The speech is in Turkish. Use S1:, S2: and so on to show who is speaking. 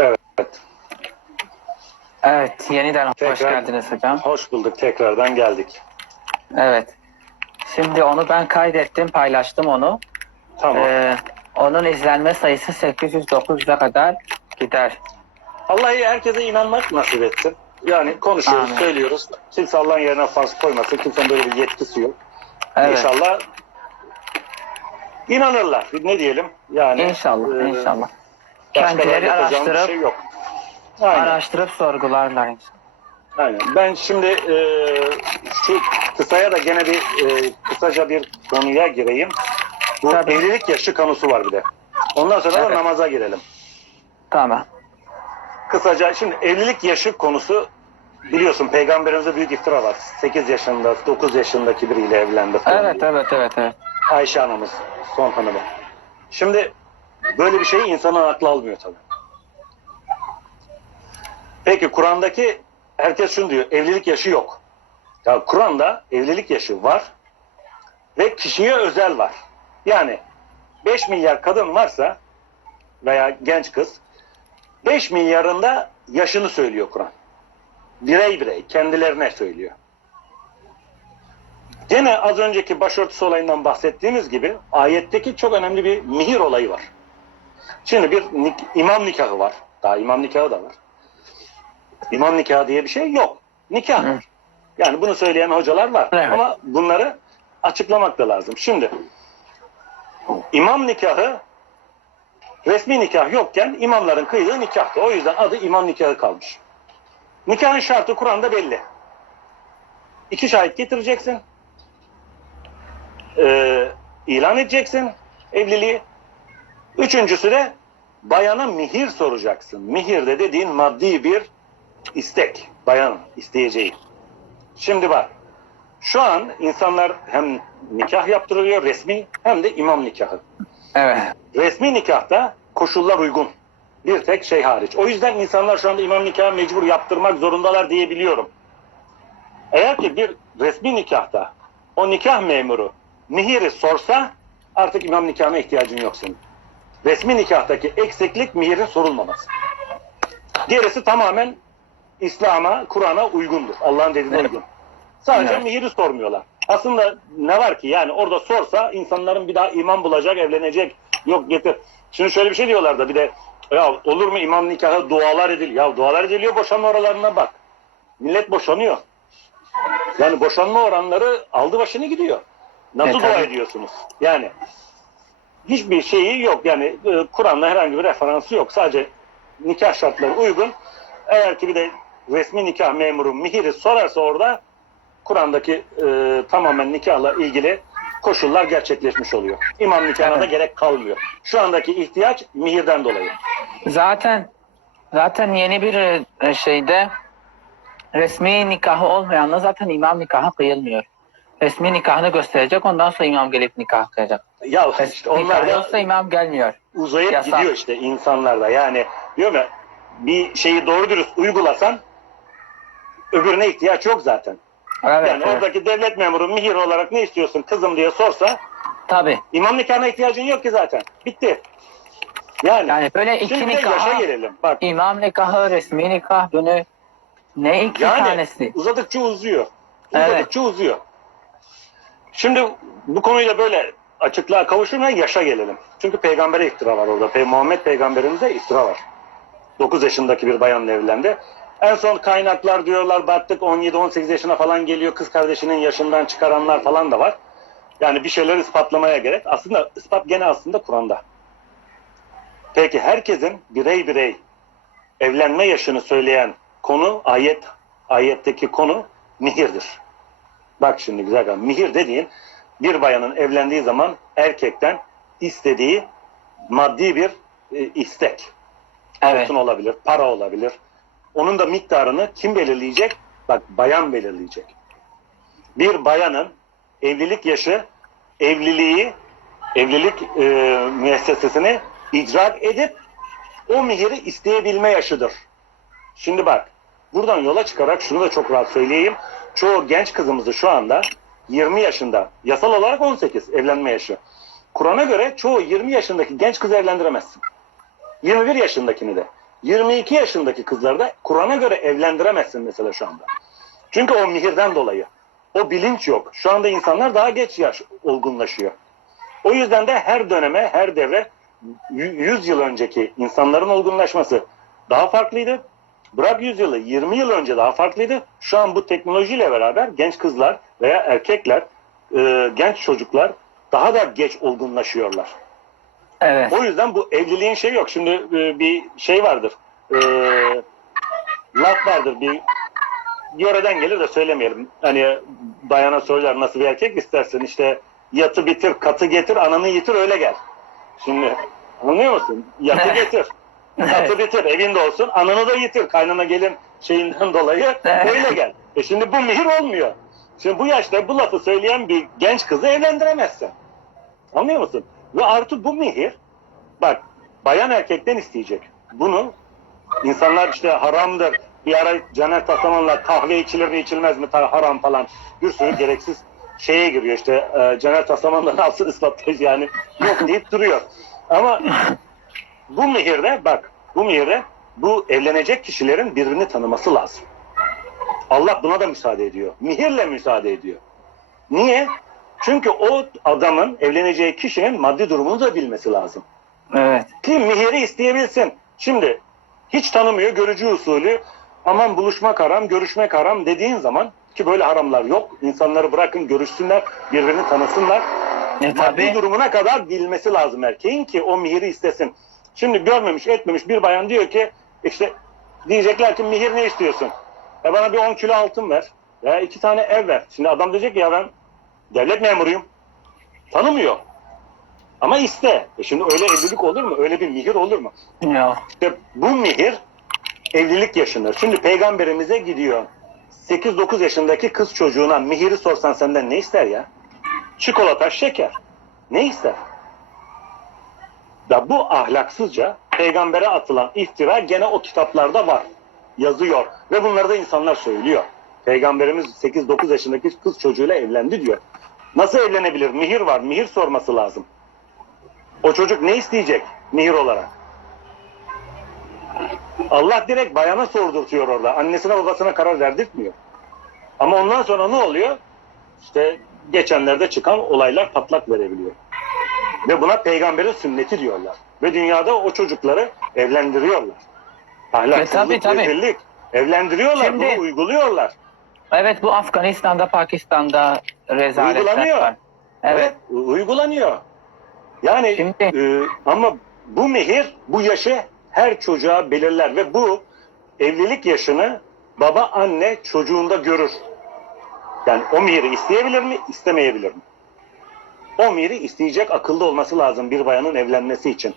S1: Evet.
S2: Evet, yeniden hoş
S1: Tekrar-
S2: geldiniz hocam.
S1: Hoş bulduk. Tekrardan geldik.
S2: Evet. Şimdi onu ben kaydettim, paylaştım onu.
S1: Tamam.
S2: Ee, onun izlenme sayısı 800-900'e kadar gider.
S1: Allah herkese inanmak nasip etsin. Yani konuşuyoruz,
S2: Amin.
S1: söylüyoruz. Kimse Allah'ın yerine farz koymasın. Kimsenin böyle bir yetkisi yok.
S2: Evet.
S1: İnşallah inanırlar. Ne diyelim? Yani
S2: İnşallah,
S1: e,
S2: inşallah. Kendileri araştırıp,
S1: şey yok. Aynen.
S2: araştırıp sorgularlar.
S1: Aynen. Ben şimdi e, şu kısaya da gene bir e, kısaca bir konuya gireyim. Bu
S2: Tabii.
S1: evlilik yaşı konusu var bir de. Ondan sonra da
S2: Evet.
S1: namaza girelim.
S2: Tamam.
S1: Kısaca şimdi evlilik yaşı konusu biliyorsun peygamberimize büyük iftira var. 8 yaşında, 9 yaşındaki biriyle evlendi.
S2: Evet, evet, evet, evet.
S1: Ayşe anamız, son hanımı. Şimdi böyle bir şeyi insanın aklı almıyor tabii. Peki Kur'an'daki herkes şunu diyor, evlilik yaşı yok. Ya Kur'an'da evlilik yaşı var ve kişiye özel var. Yani 5 milyar kadın varsa veya genç kız 5 milyarında yaşını söylüyor Kur'an. Birey birey kendilerine söylüyor. Gene az önceki başörtüsü olayından bahsettiğimiz gibi ayetteki çok önemli bir mihir olayı var. Şimdi bir imam nikahı var. Daha imam nikahı da var. İmam nikahı diye bir şey yok. Nikah var. Yani bunu söyleyen hocalar var.
S2: Evet.
S1: Ama bunları açıklamak da lazım. Şimdi imam nikahı resmi nikah yokken imamların kıydığı nikahtı. O yüzden adı imam nikahı kalmış. Nikahın şartı Kur'an'da belli. İki şahit getireceksin. Ee, ilan edeceksin evliliği. Üçüncüsü de bayana mihir soracaksın. Mihir de dediğin maddi bir istek. Bayan isteyeceği. Şimdi bak. Şu an insanlar hem nikah yaptırılıyor resmi hem de imam nikahı.
S2: Evet.
S1: Resmi nikahta koşullar uygun. Bir tek şey hariç. O yüzden insanlar şu anda imam nikahı mecbur yaptırmak zorundalar diyebiliyorum. Eğer ki bir resmi nikahta o nikah memuru mihiri sorsa artık imam nikahına ihtiyacın yok senin. Resmi nikahtaki eksiklik mihirin sorulmaması. Gerisi tamamen İslam'a, Kur'an'a uygundur. Allah'ın dediğine
S2: Evet.
S1: uygun. Sadece
S2: Evet.
S1: mihiri sormuyorlar. Aslında ne var ki yani orada sorsa insanların bir daha imam bulacak, evlenecek. Yok getir. Şimdi şöyle bir şey diyorlar da bir de ya olur mu imam nikahı dualar edil. Ya dualar ediliyor boşanma oralarına bak. Millet boşanıyor. Yani boşanma oranları aldı başını gidiyor. Nasıl
S2: E,
S1: dua ediyorsunuz? Yani hiçbir şeyi yok. Yani e, Kur'an'la herhangi bir referansı yok. Sadece nikah şartları uygun. Eğer ki bir de resmi nikah memuru mihiri sorarsa orada Kur'an'daki e, tamamen nikahla ilgili koşullar gerçekleşmiş oluyor. İmam nikahına da gerek kalmıyor. Şu andaki ihtiyaç mihirden dolayı.
S2: Zaten zaten yeni bir e, şeyde resmi nikahı olmayanla zaten imam nikahı kıyılmıyor. Resmi nikahını gösterecek ondan sonra imam gelip nikah kıyacak.
S1: Ya
S2: Resmi
S1: işte onlar
S2: nikah
S1: da
S2: yoksa imam gelmiyor.
S1: uzayıp
S2: Yasak.
S1: gidiyor işte insanlar da. Yani diyorum ya bir şeyi doğru dürüst uygulasan öbürüne ihtiyaç yok zaten.
S2: Evet,
S1: yani
S2: evet.
S1: oradaki devlet memuru mihir olarak ne istiyorsun kızım diye sorsa
S2: Tabii.
S1: imam nikahına ihtiyacın yok ki zaten. Bitti. Yani,
S2: Yani böyle iki
S1: şimdi bir de yaşa
S2: nikah,
S1: gelelim. Bak
S2: imam nikahı, resmi nikah bunu ne iki
S1: yani
S2: tanesi?
S1: uzadıkça uzuyor.
S2: Evet.
S1: Uzadıkça uzuyor. Şimdi bu konuyla böyle açıklığa kavuşurken yaşa gelelim. Çünkü peygambere iftira var orada. Pey Muhammed peygamberimize iftira var. 9 yaşındaki bir bayanla evlendi. En son kaynaklar diyorlar baktık 17-18 yaşına falan geliyor. Kız kardeşinin yaşından çıkaranlar falan da var. Yani bir şeyler ispatlamaya gerek. Aslında ispat gene aslında Kur'an'da. Peki herkesin birey birey evlenme yaşını söyleyen konu ayet ayetteki konu mihirdir. Bak şimdi güzel kardeşim. Mihir dediğin bir bayanın evlendiği zaman erkekten istediği maddi bir e, istek.
S2: Evet.
S1: Altın olabilir, para olabilir. Onun da miktarını kim belirleyecek? Bak bayan belirleyecek. Bir bayanın evlilik yaşı, evliliği, evlilik e, müessesesini icra edip o mihiri isteyebilme yaşıdır. Şimdi bak, buradan yola çıkarak şunu da çok rahat söyleyeyim. Çoğu genç kızımızı şu anda 20 yaşında, yasal olarak 18 evlenme yaşı. Kur'an'a göre çoğu 20 yaşındaki genç kızı evlendiremezsin. 21 yaşındakini de. 22 yaşındaki kızları da Kur'an'a göre evlendiremezsin mesela şu anda. Çünkü o mihirden dolayı. O bilinç yok. Şu anda insanlar daha geç yaş olgunlaşıyor. O yüzden de her döneme, her devre 100 yıl önceki insanların olgunlaşması daha farklıydı. Bırak 100 yılı, 20 yıl önce daha farklıydı. Şu an bu teknolojiyle beraber genç kızlar veya erkekler, e, genç çocuklar daha da geç olgunlaşıyorlar.
S2: Evet.
S1: O yüzden bu evliliğin şeyi yok. Şimdi e, bir şey vardır. E, laf vardır bir yöreden gelir de söylemeyelim. Hani bayana söyler nasıl bir erkek istersen işte yatı bitir, katı getir, ananı yitir öyle gel. Şimdi anlıyor musun? Yatı getir, katı bitir, evinde olsun, ananı da yitir, kaynana gelin şeyinden dolayı öyle gel. E şimdi bu mihir olmuyor. Şimdi bu yaşta bu lafı söyleyen bir genç kızı evlendiremezsin. Anlıyor musun? Ve artı bu mihir bak bayan erkekten isteyecek. Bunu insanlar işte haramdır. Bir ara Caner Taslaman'la kahve içilir mi içilmez mi haram falan bir sürü gereksiz şeye giriyor işte e, Caner Taslaman da nasıl ispatlayacak yani yok deyip duruyor. Ama bu mihirde bak bu mihirde bu evlenecek kişilerin birbirini tanıması lazım. Allah buna da müsaade ediyor. Mihirle müsaade ediyor. Niye? Çünkü o adamın evleneceği kişinin maddi durumunu da bilmesi lazım.
S2: Evet.
S1: Ki mihiri isteyebilsin. Şimdi hiç tanımıyor görücü usulü aman buluşmak haram, görüşmek haram dediğin zaman ki böyle haramlar yok. İnsanları bırakın görüşsünler, birbirini tanısınlar.
S2: E
S1: Maddi
S2: tabi.
S1: durumuna kadar bilmesi lazım erkeğin ki o mihiri istesin. Şimdi görmemiş etmemiş bir bayan diyor ki işte diyecekler ki mihir ne istiyorsun? E bana bir 10 kilo altın ver. Ya iki tane ev ver. Şimdi adam diyecek ki ya ben devlet memuruyum. Tanımıyor. Ama iste. E şimdi öyle evlilik olur mu? Öyle bir mihir olur mu?
S2: Yok.
S1: İşte bu mihir evlilik yaşındır. Şimdi peygamberimize gidiyor. 8-9 yaşındaki kız çocuğuna mihiri sorsan senden ne ister ya? Çikolata, şeker. Ne ister? Da bu ahlaksızca peygambere atılan iftira gene o kitaplarda var. Yazıyor. Ve bunları da insanlar söylüyor. Peygamberimiz 8-9 yaşındaki kız çocuğuyla evlendi diyor. Nasıl evlenebilir? Mihir var. Mihir sorması lazım. O çocuk ne isteyecek mihir olarak? Allah direkt bayana sordurtuyor orada. Annesine babasına karar verdirtmiyor. Ama ondan sonra ne oluyor? İşte geçenlerde çıkan olaylar patlak verebiliyor. Ve buna peygamberin sünneti diyorlar. Ve dünyada o çocukları evlendiriyorlar. Ahlaksızlık,
S2: E, tabii, tabii.
S1: rezillik. Evlendiriyorlar,
S2: Şimdi-
S1: bunu uyguluyorlar.
S2: Evet bu Afganistan'da, Pakistan'da rezaletler
S1: Uygulanıyor.
S2: var. Evet.
S1: u- uygulanıyor. Yani
S2: Şimdi-
S1: e, ama bu mihir bu yaşı her çocuğa belirler ve bu evlilik yaşını baba anne çocuğunda görür. Yani o mihiri isteyebilir mi, istemeyebilir mi? O mihiri isteyecek akıllı olması lazım bir bayanın evlenmesi için.